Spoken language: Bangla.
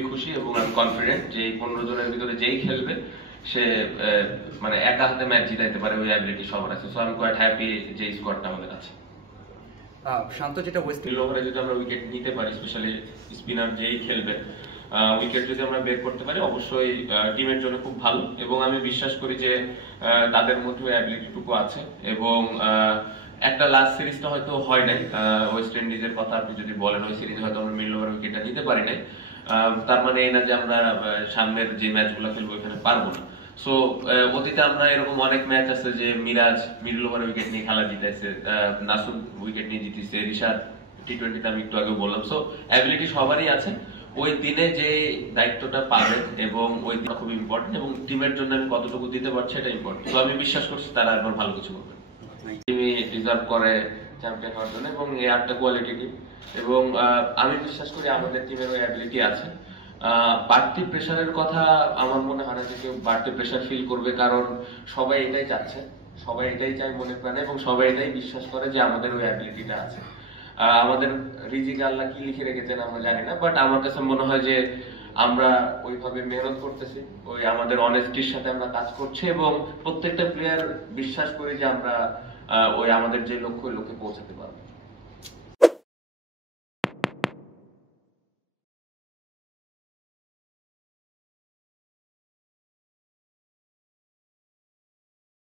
খুবই খুশি এবং আমি কনফিডেন্ট যে এই 15 জনের ভিতরে যেই খেলবে সে মানে একা হাতে ম্যাচ জিতাইতে পারে, ওই অ্যাবিলিটি সবার আছে। সো আমি কোয়াইট হ্যাপি যে এই স্কোয়াডটা আমাদের আছে। শান্ত, যেটা ওয়েস্ট মিডল ওভারে যদি আমরা উইকেট নিতে পারি, স্পেশালি স্পিনার যেই খেলবে, উইকেট যদি আমরা বের করতে পারি অবশ্যই টিমের জন্য খুব ভালো। এবং আমি বিশ্বাস করি যে তাদের মধ্যে অ্যাবিলিটিটুকু আছে। এবং একটা লাস্ট সিরিজটা হয়তো হয় নাই, ওয়েস্ট ইন্ডিজের কথা আপনি যদি বলেন, ওই সিরিজে হয়তো আমরা মিডল ওভার উইকেটটা নিতে পারি নাই, তার মানে এই না যে আমরা সামনের যে ম্যাচগুলো খেলবো এখানে পারবো না। সো অতীতে আমরা এরকম অনেক ম্যাচ আছে যে মিরাজ মিডল ওভার উইকেট নিয়ে খেলা জিতেছে, নাসুম উইকেট নিয়ে জিতেছে, রিশাদ টি-20তে আমি একটু আগে বললাম। সো অ্যাবিলিটি সবারই আছে, ওই দিনে যে দায়িত্বটা পাবে এবং ওই দিনটা খুব ইম্পর্টেন্ট, এবং টিমের জন্য আমি কতটুকু দিতে পারছি এটা ইম্পর্টেন্ট। তো আমি বিশ্বাস করছি তারা একবার ভালো কিছু করবে, টিমই ডিজার্ভ করে চ্যাম্পিয়ন হওয়ার জন্য, এবং এই 8টা কোয়ালিটি টিম। এবং আমি বিশ্বাস করি আমাদের টিমের ওই অ্যাবিলিটি আছে। বাড়তি প্রেশারের কথা আমার মনে হয় না যে কেউ বাড়তি প্রেশার ফিল করবে, কারণ সবাই এটাই চাচ্ছে, সবাই এটাই চায় মনে প্রাণে, এবং সবাই এটাই বিশ্বাস করে যে আমাদের ওই অ্যাবিলিটিটা আছে। আমাদের রিজিকে আল্লাহ কি লিখে রেখেছেন আমরা জানি না, বাট আমার কাছে মনে হয় যে আমরা ওইভাবে মেহনত করতেছি, ওই আমাদের অনেস্টির সাথে আমরা কাজ করছি, এবং প্রত্যেকটা প্লেয়ার বিশ্বাস করি যে আমরা ওই আমাদের যে লক্ষ্য, ওই লক্ষ্যে পৌঁছাতে পারবো।